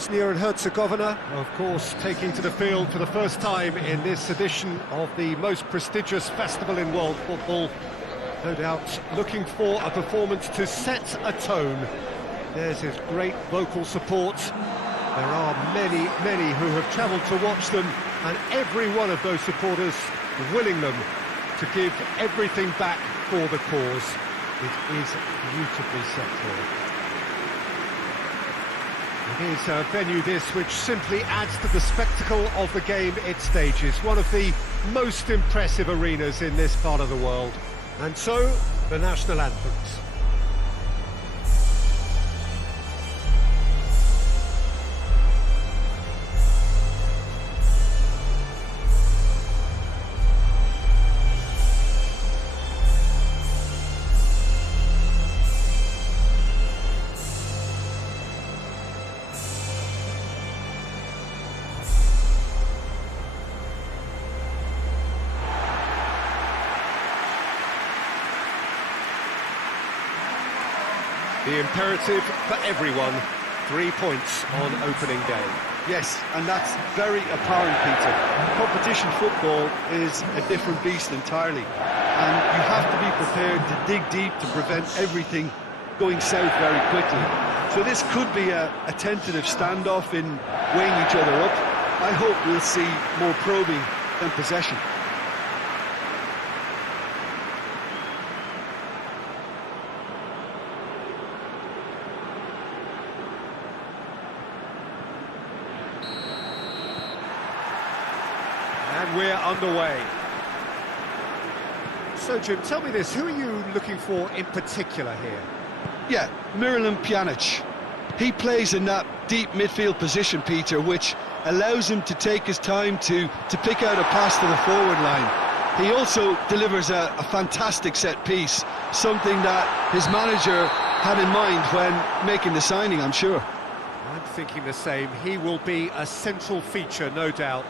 Bosnia and Herzegovina, of course, taking to the field for the first time in this edition of the most prestigious festival in world football. No doubt looking for a performance to set a tone. There's his great vocal support. There are many, many who have travelled to watch them, and every one of those supporters willing them to give everything back for the cause. It is beautifully set here. It is a venue this which simply adds to the spectacle of the game it stages. One of the most impressive arenas in this part of the world. And so, the national anthems. The imperative for everyone, 3 points on opening day. Yes, and that's very apparent, Peter. Competition football is a different beast entirely, and you have to be prepared to dig deep to prevent everything going south very quickly. So this could be a tentative standoff in weighing each other up. I hope we'll see more probing than possession. And we're underway. So, Jim, tell me this, who are you looking for in particular here? Yeah, Miralem Pjanic. He plays in that deep midfield position, Peter, which allows him to take his time to pick out a pass to the forward line. He also delivers a fantastic set piece, something that his manager had in mind when making the signing, I'm sure. I'm thinking the same. He will be a central feature, no doubt.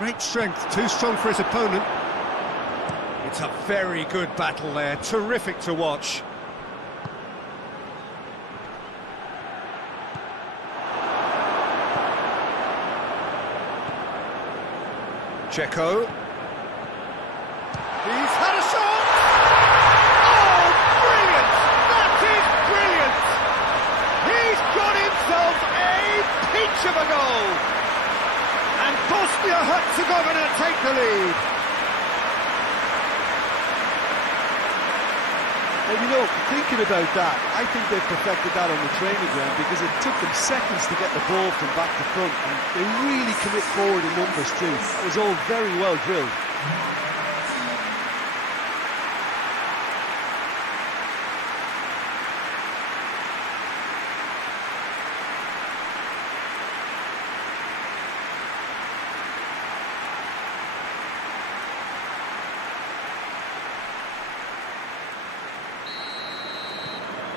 Great strength, too strong for his opponent. It's a very good battle there, terrific to watch. Dzeko. He's had a shot! Oh, brilliant! That is brilliant! He's got himself a peach of a goal! And Bosnia-Herzegovina take the lead. Well, you know, thinking about that, I think they've perfected that on the training ground because it took them seconds to get the ball from back to front, and they really commit forward in numbers too. It was all very well drilled.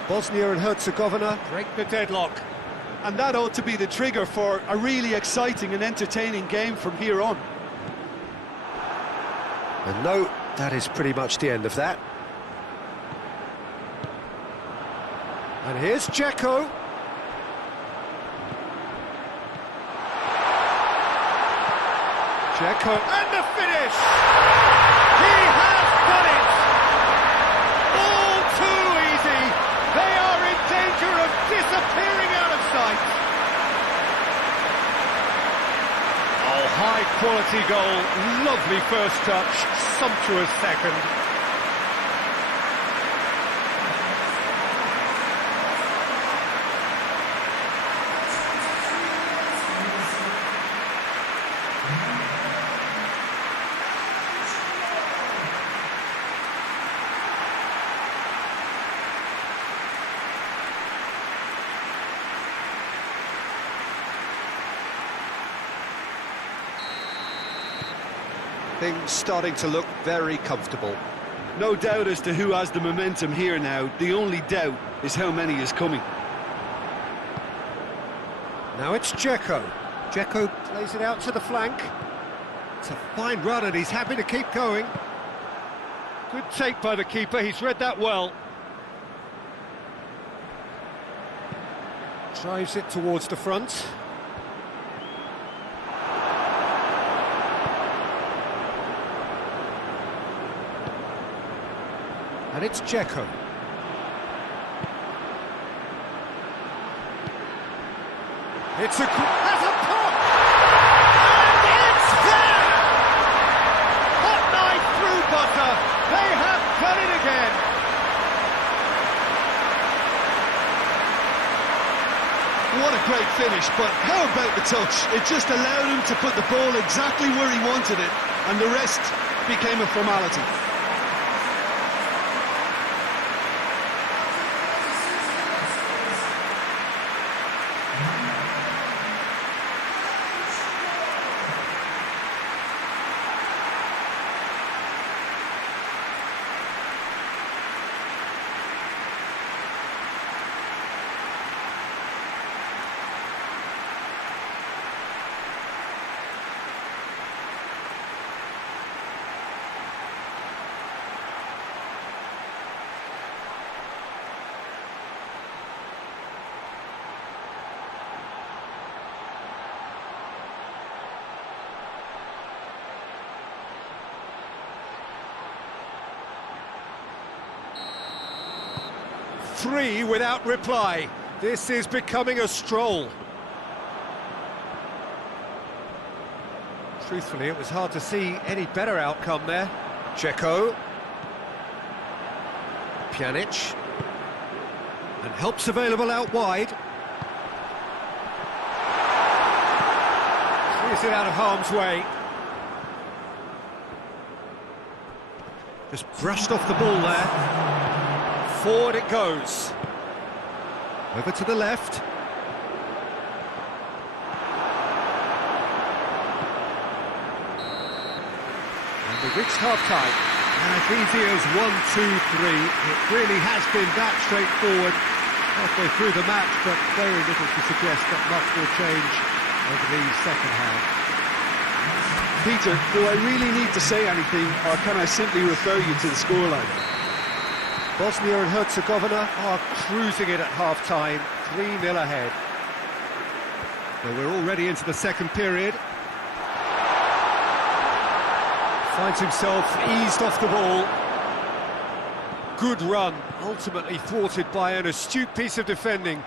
Bosnia and Herzegovina break the deadlock. And that ought to be the trigger for a really exciting and entertaining game from here on. And no, that is pretty much the end of that. And here's Dzeko. Dzeko, and the finish! He has done it! All too easy! They are in danger of disappearing out of sight! Oh, high-quality goal, lovely first touch, sumptuous second. Things starting to look very comfortable. No doubt as to who has the momentum here now. The only doubt is how many is coming. Now it's Dzeko. Dzeko plays it out to the flank. It's a fine run and he's happy to keep going. Good take by the keeper, he's read that well. Drives it towards the front. And it's Dzeko. It's a pop! And it's there! Hot knife through butter. They have done it again. What a great finish, but how about the touch? It just allowed him to put the ball exactly where he wanted it, and the rest became a formality. Three without reply. This is becoming a stroll. Truthfully, it was hard to see any better outcome there. Dzeko. Pjanic. And help's available out wide. Clears it out of harm's way. Just brushed off the ball there. Forward it goes. Over to the left. And we reached half-time. As easy as 1, 2, 3. It really has been that straightforward halfway through the match, but very little to suggest that much will change over the second half. Peter, do I really need to say anything, or can I simply refer you to the scoreline? Bosnia and Herzegovina are cruising it at half-time, 3-0 ahead. So we're already into the second period. Finds himself eased off the ball. Good run, ultimately thwarted by an astute piece of defending.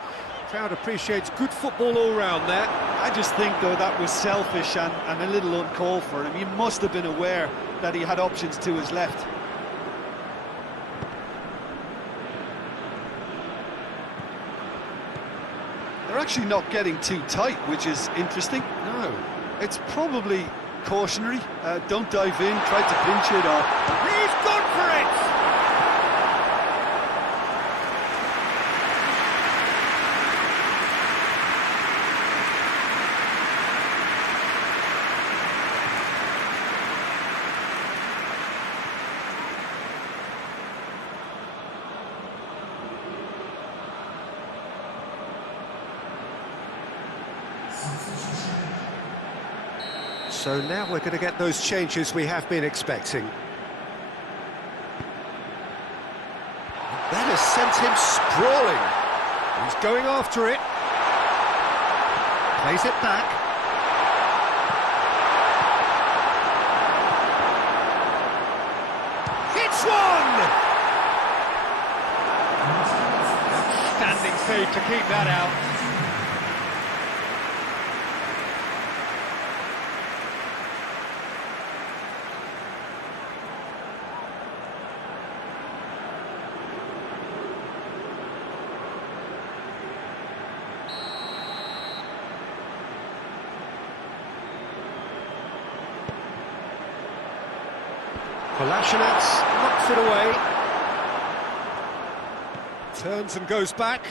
Crowd appreciates good football all round there. I just think, though, that was selfish and a little uncalled for him. He must have been aware that he had options to his left. They're actually not getting too tight, which is interesting. No. It's probably cautionary. Don't dive in, try to pinch it, or... He's gone for it! So now we're going to get those changes we have been expecting. That has sent him sprawling. He's going after it. Plays it back. Hits one! Outstanding save to keep that out. Kolasinac knocks it away. Turns and goes back.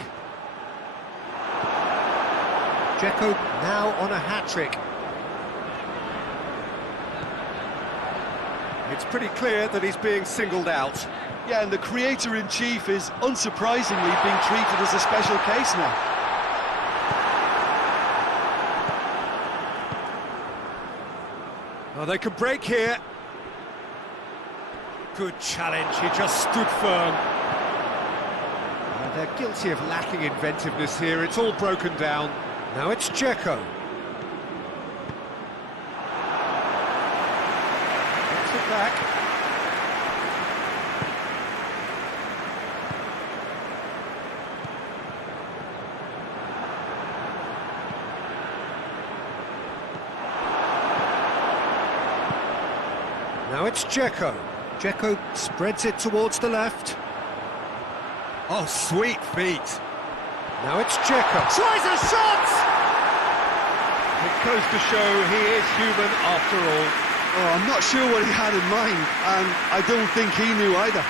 Dzeko now on a hat-trick. It's pretty clear that he's being singled out. Yeah, and the creator-in-chief is unsurprisingly being treated as a special case now. Oh, they could break here. Good challenge, he just stood firm. They're guilty of lacking inventiveness here, it's all broken down. Now it's Dzeko. Gets it back. Now it's Dzeko. Dzeko spreads it towards the left. Oh, sweet feet. Now it's Dzeko. Tries a shot! It goes to show he is human after all. Oh, I'm not sure what he had in mind, and I don't think he knew either.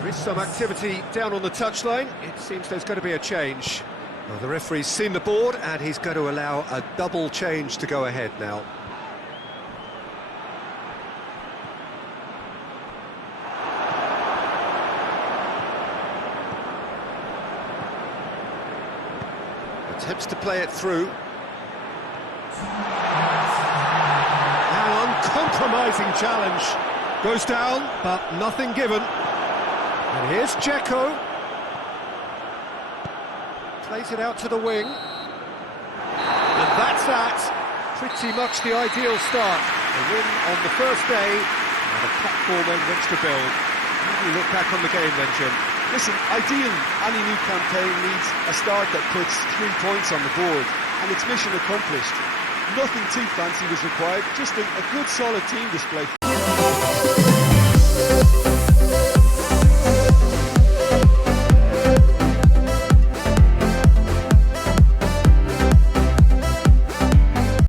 There is some activity down on the touchline. It seems there's going to be a change. Well, the referee's seen the board and he's going to allow a double change to go ahead now. Attempts to play it through. Now, uncompromising challenge. Goes down, but nothing given. And here's Dzeko. Plays it out to the wing. And that's that. Pretty much the ideal start. A win on the first day and a platform on which to build. How do you look back on the game then, Jim? Listen, ideally, any new campaign needs a start that puts 3 points on the board, and it's mission accomplished. Nothing too fancy was required, just a good solid team display.